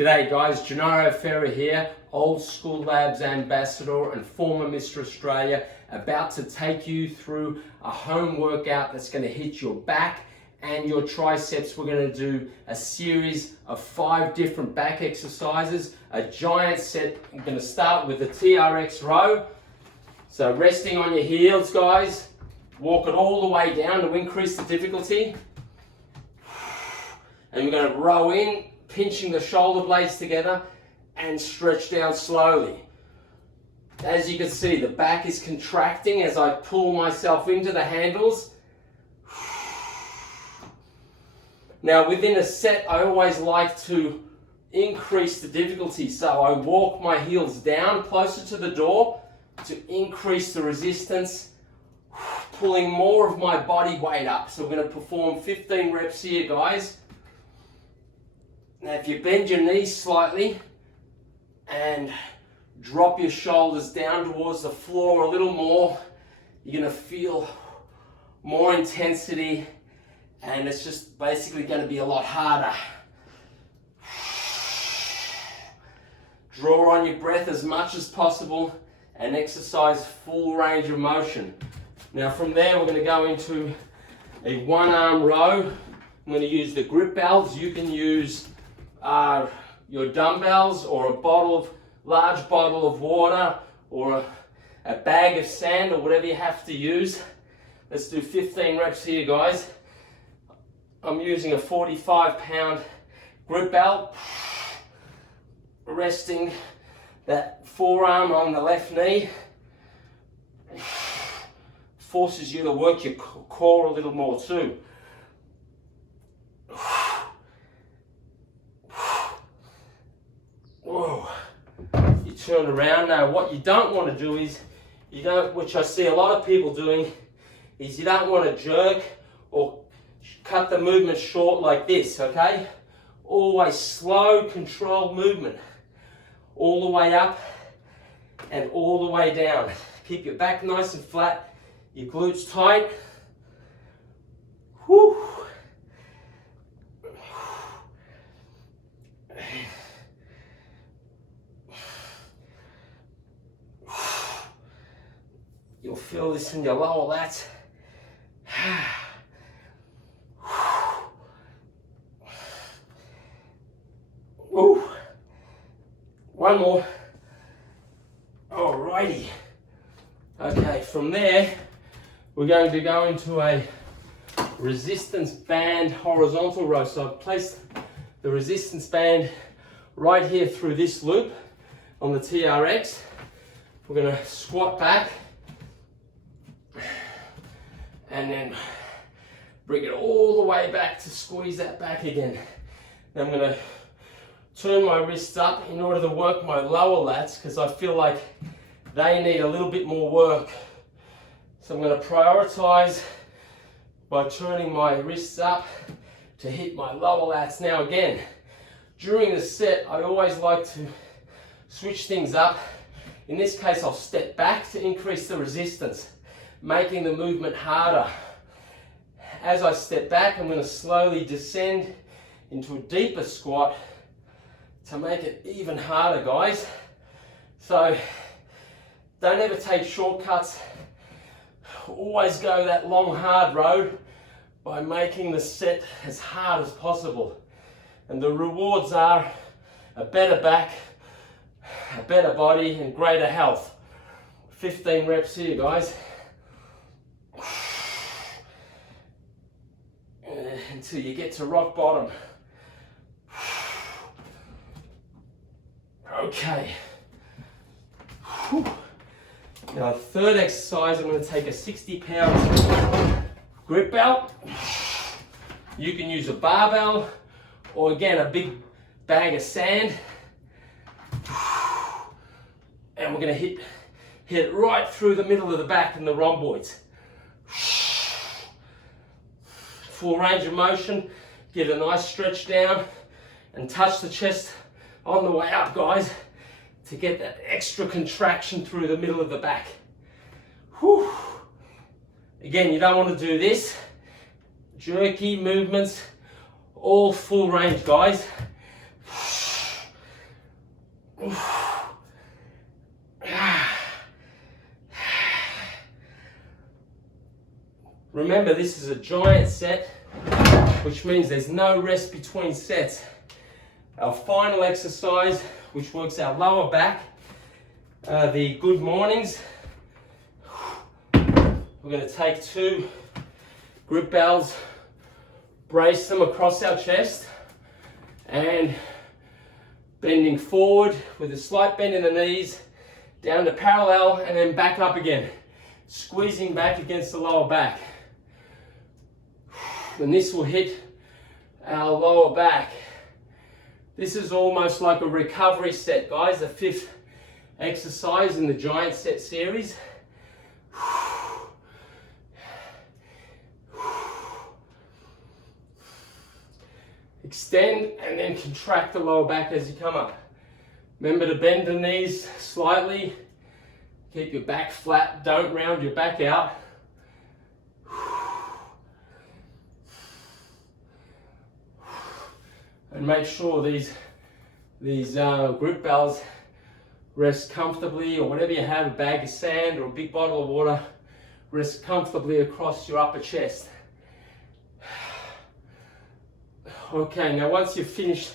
G'day guys, Gennaro here, Old School Labs Ambassador and former Mr. Australia, about to take you through a home workout that's going to hit your back and your triceps. We're going to do a series of 5 different back exercises, a giant set. I'm going to start with the TRX Row. So resting on your heels, guys, walk it all the way down to increase the difficulty. And we're going to row in, pinching the shoulder blades together and stretch down slowly. As you can see, the back is contracting as I pull myself into the handles. Now within a set, I always like to increase the difficulty, so I walk my heels down closer to the door to increase the resistance, pulling more of my body weight up. So we're going to perform 15 reps here, guys. Now if you bend your knees slightly and drop your shoulders down towards the floor a little more, you're going to feel more intensity and it's just basically going to be a lot harder. Draw on your breath as much as possible and exercise full range of motion. Now from there we're going to go into a one-arm row. I'm going to use the Gripbells. You can use your dumbbells or a large bottle of water or a bag of sand or whatever you have to use. Let's do 15 reps here, guys. I'm using a 45-pound Gripbell, resting that forearm on the left knee. Forces you to work your core a little more too. Whoa. You turn around. Now what you don't want to do is, which I see a lot of people doing, is you don't want to jerk or cut the movement short like this, okay? Always slow, controlled movement. All the way up and all the way down. Keep your back nice and flat, your glutes tight. Whew. You'll feel this in your lower lats. Ooh. One more. Alrighty. Okay, from there, we're going to go into a resistance band horizontal row. So I've placed the resistance band right here through this loop on the TRX. We're going to squat back and then bring it all the way back to squeeze that back again. Then I'm going to turn my wrists up in order to work my lower lats because I feel like they need a little bit more work. So I'm going to prioritize by turning my wrists up to hit my lower lats. Now again, during the set, I always like to switch things up. In this case, I'll step back to increase the resistance, making the movement harder. As I step back, I'm going to slowly descend into a deeper squat to make it even harder, guys. So don't ever take shortcuts. Always go that long, hard road by making the set as hard as possible. And the rewards are a better back, a better body, and greater health. 15 reps here, guys. Until you get to rock bottom. Okay. Now, third exercise, I'm going to take a 60-pound grip belt. You can use a barbell or again a big bag of sand. And we're going to hit it right through the middle of the back and the rhomboids. Full range of motion. Get a nice stretch down and touch the chest on the way up, guys, to get that extra contraction through the middle of the back. Whew. Again, you don't want to do this. Jerky movements, all full range, guys. Remember, this is a giant set, which means there's no rest between sets. Our final exercise, which works our lower back, the good mornings. We're going to take 2 grip bells, brace them across our chest, and bending forward with a slight bend in the knees, down to parallel, and then back up again, squeezing back against the lower back. And this will hit our lower back. This is almost like a recovery set, guys, the 5th exercise in the giant set series. Extend and then contract the lower back as you come up. Remember to bend the knees slightly. Keep your back flat, don't round your back out. And make sure these grip bells rest comfortably, or whatever you have, a bag of sand or a big bottle of water, rest comfortably across your upper chest. Okay, now once you've finished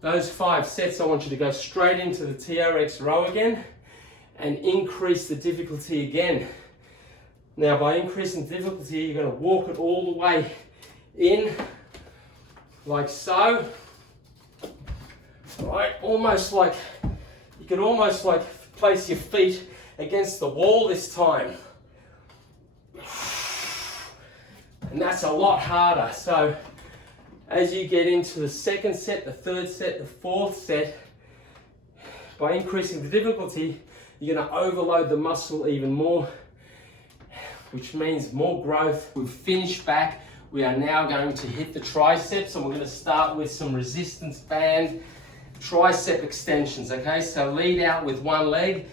those 5 sets, I want you to go straight into the TRX row again and increase the difficulty again. Now by increasing the difficulty, you're going to walk it all the way in, like so. Right, almost like, you can almost like place your feet against the wall this time. And that's a lot harder. So as you get into the 2nd set, the 3rd set, the 4th set, by increasing the difficulty, you're going to overload the muscle even more, which means more growth. We've finished back. We are now going to hit the triceps, and we're going to start with some resistance band tricep extensions, okay? So lead out with one leg,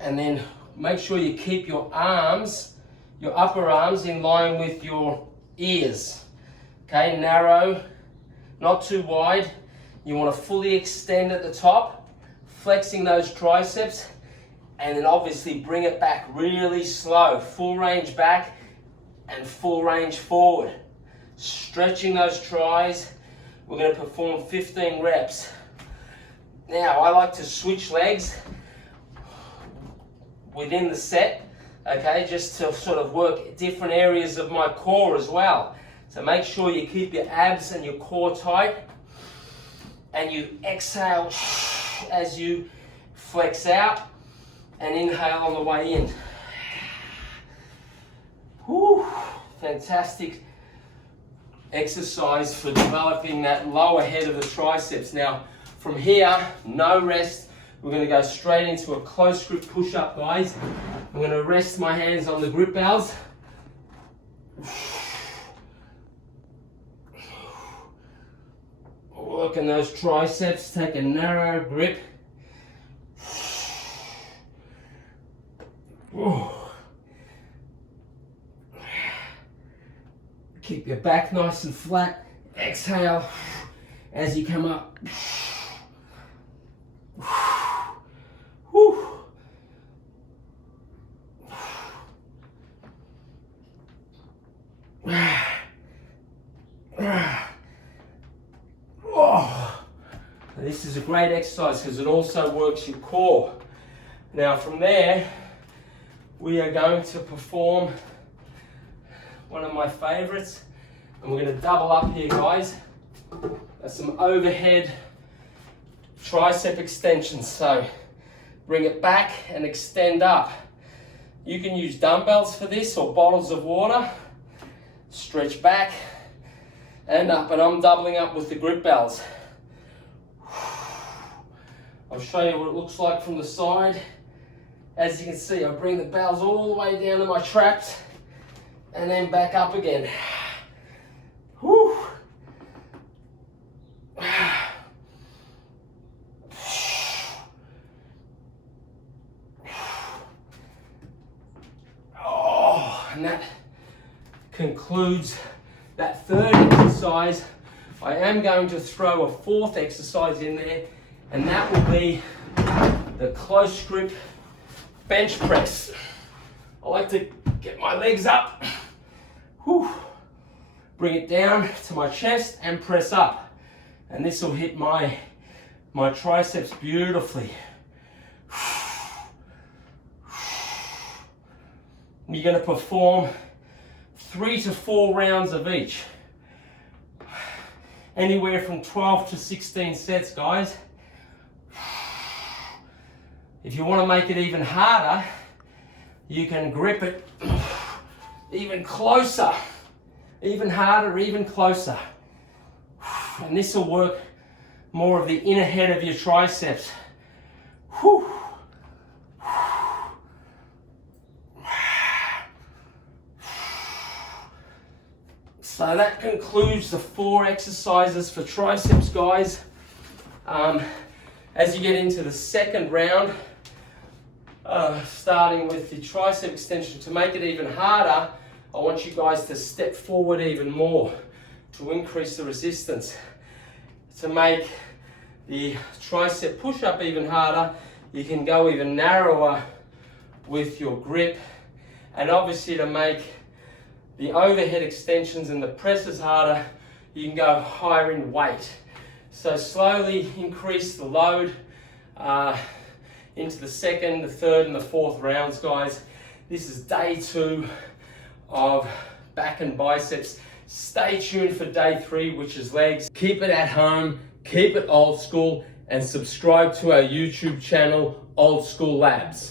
and then make sure you keep your arms, your upper arms, in line with your ears, okay? Narrow, not too wide. You want to fully extend at the top, flexing those triceps, and then obviously bring it back really slow, full range back and full range forward. Stretching those tris. We're going to perform 15 reps. Now, I like to switch legs within the set, okay, just to sort of work different areas of my core as well. So make sure you keep your abs and your core tight, and you exhale as you flex out, and inhale on the way in. Whew, fantastic exercise for developing that lower head of the triceps. Now, from here, no rest. We're going to go straight into a close grip push-up, guys. I'm going to rest my hands on the grip bells. Working those triceps, take a narrow grip. Keep your back nice and flat. Exhale as you come up. This is a great exercise because it also works your core. Now from there, we are going to perform one of my favorites, and we're going to double up here, guys. That's some overhead tricep extensions. So bring it back and extend up. You can use dumbbells for this or bottles of water. Stretch back and up, and I'm doubling up with the grip bells. I'll show you what it looks like from the side. As you can see, I bring the bells all the way down to my traps and then back up again. Whew. Oh, and that concludes that 3rd exercise. I am going to throw a 4th exercise in there, and that will be the close grip bench press. I like to Get my legs up. Whew. Bring it down to my chest and press up. And this will hit my triceps beautifully. You're going to perform 3 to 4 rounds of each. Anywhere from 12 to 16 sets, guys. If you want to make it even harder, you can grip it even closer. Even harder, even closer. And this will work more of the inner head of your triceps. Whew. So that concludes the 4 exercises for triceps, guys. As you get into the second round, starting with the tricep extension, to make it even harder, I want you guys to step forward even more to increase the resistance. To make the tricep push-up even harder, you can go even narrower with your grip, and obviously to make the overhead extensions and the presses harder, you can go higher in weight. So slowly increase the load into the second, the third and the fourth rounds, guys. This is day 2 of back and biceps. Stay tuned for day 3, which is legs. Keep it at home, keep it old school, and subscribe to our YouTube channel, Old School Labs.